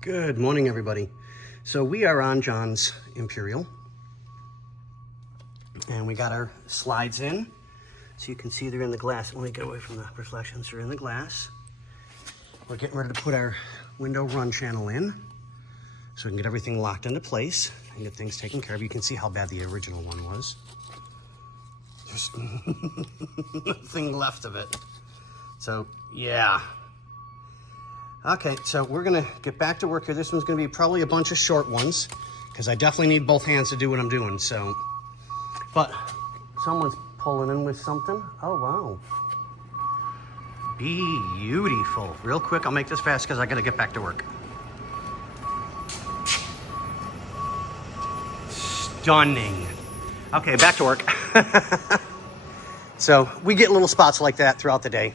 Good morning, everybody. So we are on John's Imperial, and we got our slides in, so you can see they're in the glass. Let me get away from the reflections. They're in the glass. We're getting ready to put our window run channel in, so we can get everything locked into place and get things taken care of. You can see how bad the original one was. There's nothing left of it. So, yeah. Okay, so we're gonna get back to work here. This one's gonna be probably a bunch of short ones because I definitely need both hands to do what I'm doing, so. But someone's pulling in with something. Oh, wow. Beautiful. Real quick, I'll make this fast because I gotta get back to work. Stunning. Okay, back to work. So we get little spots like that throughout the day.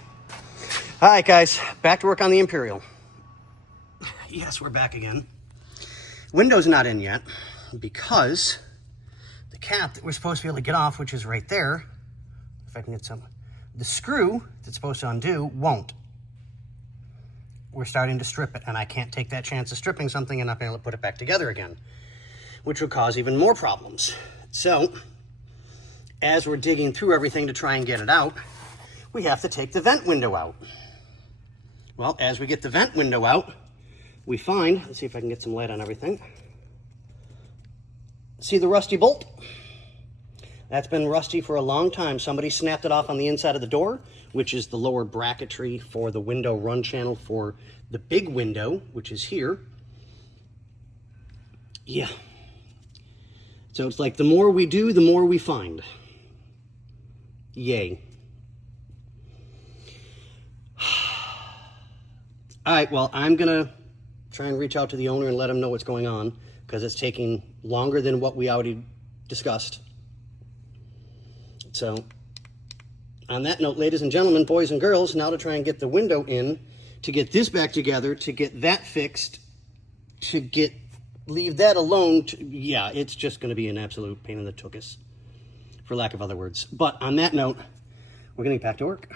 All right, guys, back to work on the Imperial. Yes, we're back again. Window's not in yet because the cap that we're supposed to be able to get off, which is right there, if I can get some, the screw that's supposed to undo won't. We're starting to strip it, and I can't take that chance of stripping something and not being able to put it back together again, which would cause even more problems. So, as we're digging through everything to try and get it out, we have to take the vent window out. Well, as we get the vent window out, we find, let's see if I can get some light on everything. See the rusty bolt? That's been rusty for a long time. Somebody snapped it off on the inside of the door, which is the lower bracketry for the window run channel for the big window, which is here. Yeah. So it's like the more we do, the more we find. Yay. All right, well, I'm gonna try and reach out to the owner and let him know what's going on because it's taking longer than what we already discussed. So, on that note, ladies and gentlemen, boys and girls, now to try and get the window in, to get this back together, to get that fixed, to leave that alone. Yeah, it's just gonna be an absolute pain in the tuchus, for lack of other words. But on that note, we're gonna get back to work.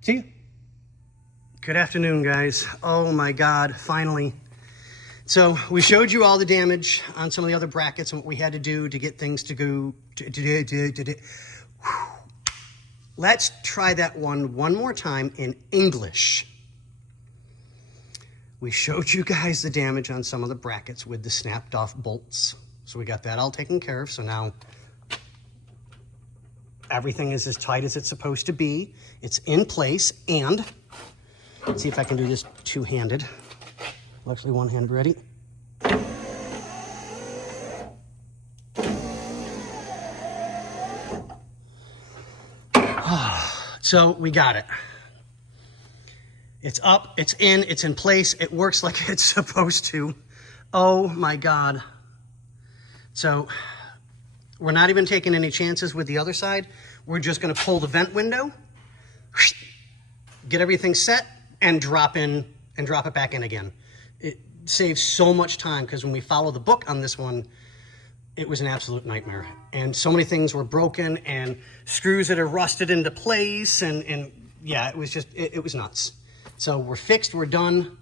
See you. Good afternoon, guys. Oh my God, finally. So we showed you all the damage on some of the other brackets and what we had to do to get things to go. Let's try that one more time in English. We showed you guys the damage on some of the brackets with the snapped off bolts. So we got that all taken care of. So now everything is as tight as it's supposed to be. It's in place, and let's see if I can do this two-handed. Well, actually, one-handed. Ready? So we got it. It's up, it's in place. It works like it's supposed to. Oh my God. So we're not even taking any chances with the other side. We're just gonna pull the vent window, get everything set, and drop it back in again. It saves so much time because when we follow the book on this one, it was an absolute nightmare. And so many things were broken and screws that are rusted into place. And yeah, it was just, it was nuts. So we're fixed, we're done.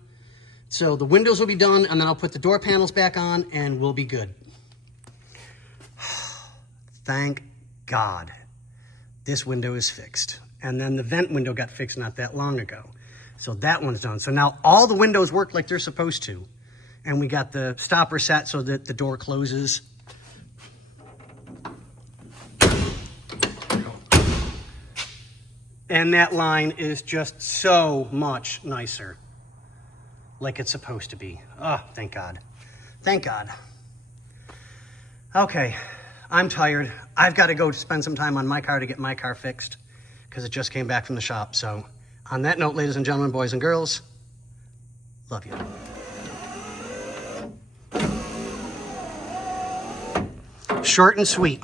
So the windows will be done, and then I'll put the door panels back on and we'll be good. Thank God this window is fixed. And then the vent window got fixed not that long ago. So that one's done. So now all the windows work like they're supposed to. And we got the stopper set so that the door closes. And that line is just so much nicer. Like it's supposed to be. Oh, thank God. Thank God. Okay, I'm tired. I've got to go spend some time on my car to get my car fixed because it just came back from the shop. So on that note, ladies and gentlemen, boys and girls, love you. Short and sweet.